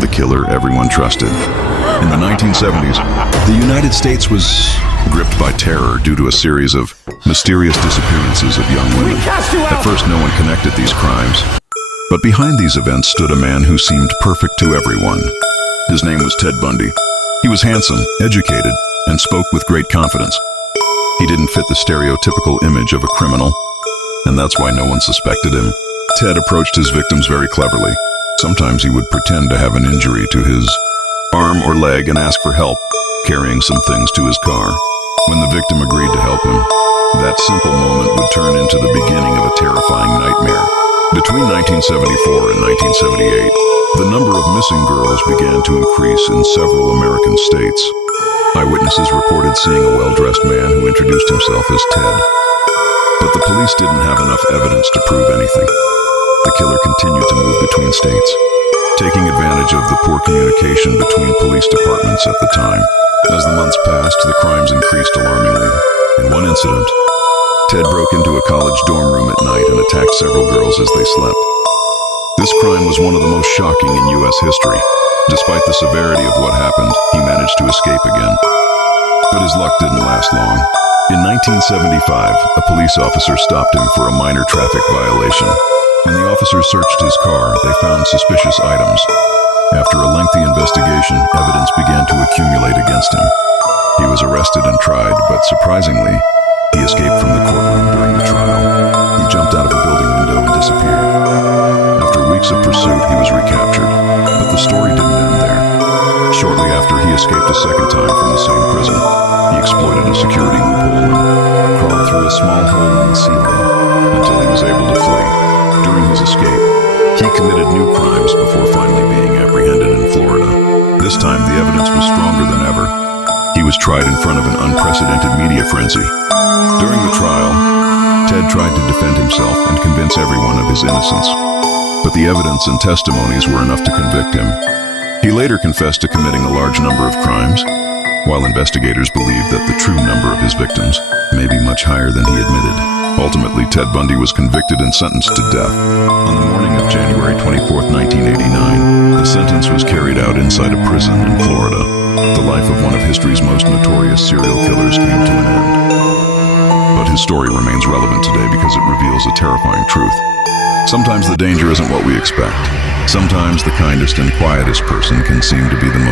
the killer everyone trusted. In the 1970s, the United States was gripped by terror due to a series of mysterious disappearances of young women. At first, no one connected these crimes, but behind these events stood a man who seemed perfect to everyone. His name was Ted Bundy. He was handsome, educated, and spoke with great confidence. He didn't fit the stereotypical image of a criminal, and that's why no one suspected him. Ted approached his victims very cleverly. Sometimes he would pretend to have an injury to his arm or leg and ask for help, carrying some things to his car. When the victim agreed to help him, that simple moment would turn into the beginning of a terrifying nightmare. Between 1974 and 1978, the number of missing girls began to increase in several American states. Eyewitnesses reported seeing a well-dressed man who introduced himself as Ted. But the police didn't have enough evidence to prove anything. The killer continued to move between states, taking advantage of the poor communication between police departments at the time. As the months passed, the crimes increased alarmingly. In one incident, Ted broke into a college dorm room at night and attacked several girls as they slept. This crime was one of the most shocking in U.S. history. Despite the severity of what happened, he managed to escape again. But his luck didn't last long. In 1975, a police officer stopped him for a minor traffic violation. When the officers searched his car, they found suspicious items. After a lengthy investigation, evidence began to accumulate against him. He was arrested and tried, but surprisingly, he escaped from the courtroom during the trial. He jumped out of a building window and disappeared. After weeks of pursuit, he was recaptured, but the story didn't end there. Shortly after, he escaped a second time from the same prison. He exploited a security loophole and crawled through a small hole in the ceiling until he was able to flee. During his escape, he committed new crimes before finally being apprehended in Florida. This time, the evidence was stronger than ever. He was tried in front of an unprecedented media frenzy. During the trial, Ted tried to defend himself and convince everyone of his innocence, but the evidence and testimonies were enough to convict him. He later confessed to committing a large number of crimes, while investigators believed that the true number of his victims may be much higher than he admitted. Ultimately, Ted Bundy was convicted and sentenced to death. On the morning of January 24, 1989, the sentence was carried out inside a prison in Florida. The life of one of history's most notorious serial killers came to an end. But his story remains relevant today because it reveals a terrifying truth. Sometimes the danger isn't what we expect. Sometimes the kindest and quietest person can seem to be the most